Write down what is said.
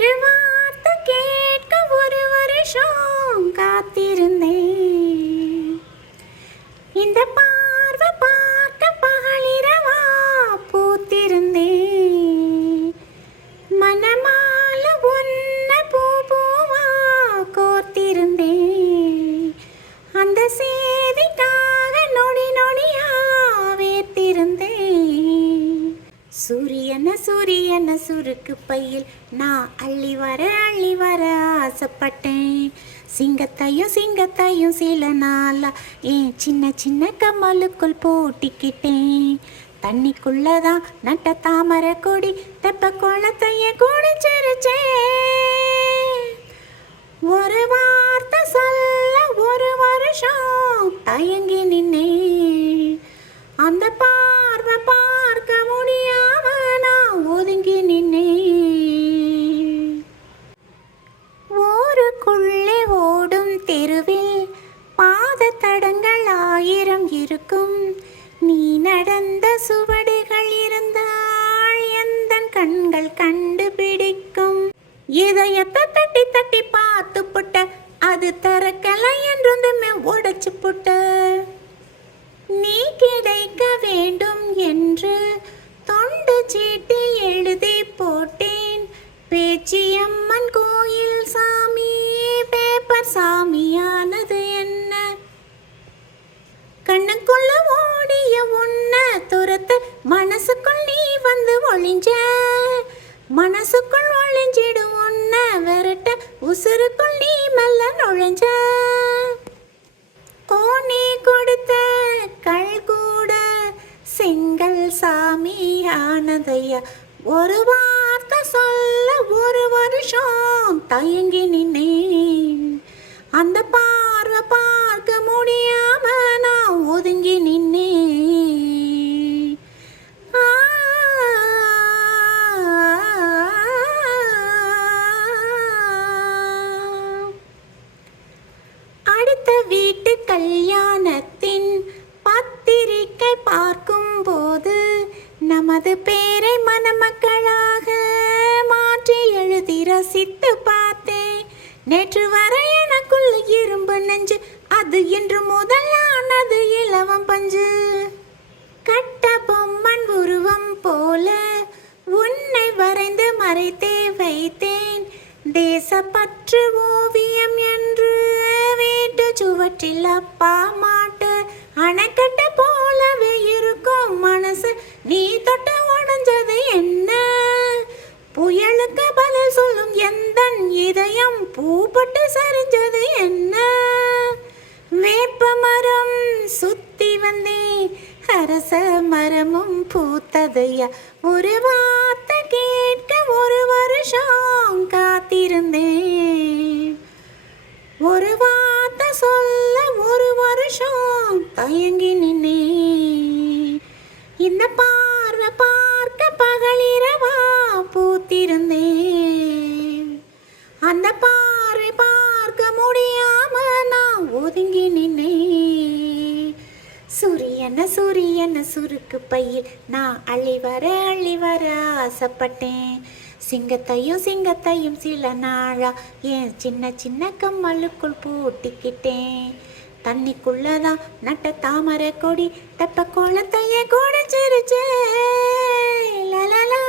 ஒரு வார்த்தை கேட்க ஒரு வருஷம் காத்திருந்தேன். இந்த பார்வை பார்க்க பகலிரவா பூத்திருந்தேன். மனமால ஒன்ன பூ பூவா கோர்த்திருந்தேன். அந்த சேதிக்காக நொடி நொடியா வேர்த்திருந்தேன். சூரியன சுருக்கு பையில் நான் அள்ளி வர ஆசைப்பட்டேன். சிங்கத்தையும் சில நாளா ஏன் சின்ன சின்ன கம்மலுக்குள் போட்டிக்கிட்டேன். தண்ணிக்குள்ளதான் நட்ட தாமரை கொடி தெப்ப குளத்தைய குடிச்சிருச்சேன். ஒரு வார்த்தை சொல்ல ஒரு வருஷம் தயங்கி நின்னேன். அந்த பார்வை பார்க்க முடியாம நான் ஒதுங்கி நின்னேன். ஊருக்குள்ளே ஓடும் தெருவில் பாத தடங்கள் 1000 இருக்கும். நீ நடந்த சுவடுகள் இருந்தால் எந்த கண்கள் கண்டுபிடிக்கும். இதயத்தை தட்டி தட்டி பார்த்து புட்ட அது தரக்கல என்றுமே உடைச்சு புட்ட. நீ கிடைக்க வேண்டும் என்று தொண்டு சீட்டி எழுதி போட்டேன். பேச்சியம்மன் கோயில் சாமி பேப்பர் சாமியானது என்ன? கண்ணுக்குள்ள ஓடிய உன்ன துரத்து மனசுக்குள் நீ வந்து ஒளிஞ்ச. மனசுக்குள் ஒளிஞ்சிடு உன்ன விரட்ட உசுருக்குள் நீ மெல்ல நுழைஞ்ச. ஓ நீ கொடுத்த கள் கூட செங்கல் சாமி ஆனதையா. ஒரு வார்த்தை சொல்ல ஒரு வருஷம் தயங்கி நின்னேன். அந்த பார்வை பார்க்க முடியாம நான் ஒதுங்கி நின்னேன். அடுத்த வீட்டு கல்யாணத்தின் பத்திரிக்கை பார்க்கும் போது நமது பேரை மணமக்களாக மாற்றி எழுதி ரசித்து பார்த்தேன். நேற்று வரை எனக்குள் இரும்பு நெஞ்சு அது என்று முதலானது இலவம் பஞ்சு. கட்ட பொம்மன் உருவம் போல உன்னை வரைந்து மறைத்தே வைத்தேன். தேசப்பற்று ஓவியம் என்று வீட்டு சுவற்றில் அப்பா மாட்டு அணைக்கட்ட போலவே இருக்கும் மனசு. நீ தொட்ட உடைஞ்சது என்ன? புயலுக்கு பதில் சொல்லும் எந்த இதயம் பூப்பட்டு சரிஞ்சது என்ன? வேப்ப மரம் சுத்தி வந்தே அரச மரமும் பூத்ததையா. ஒரு வார்த்தை கேட்க ஒரு வருஷம் காத்திருந்தேன். ஒரு வார்த்தை சொல்ல ஒரு வருஷம் தயங்கி நின்னேன். இந்த பார்வை பார்க்க பகலிரவா பூத்திருந்தேன். அந்த பார்வை பார்க்க முடியாம நான் ஒதுங்கி நின்னேன். சூரியன சுருக்கு பையில் நான் அள்ளி வர ஆசைப்பட்டேன். சிங்கத்தையும் சில நாளா ஏன் சின்ன சின்ன கம்மலுக்குள் பூட்டிக்கிட்டேன். தண்ணிக்குள்ளதான் நட்ட தாமரை கொடி தெப்ப குளத்தைய குடிச்சிருச்சே. லலலா.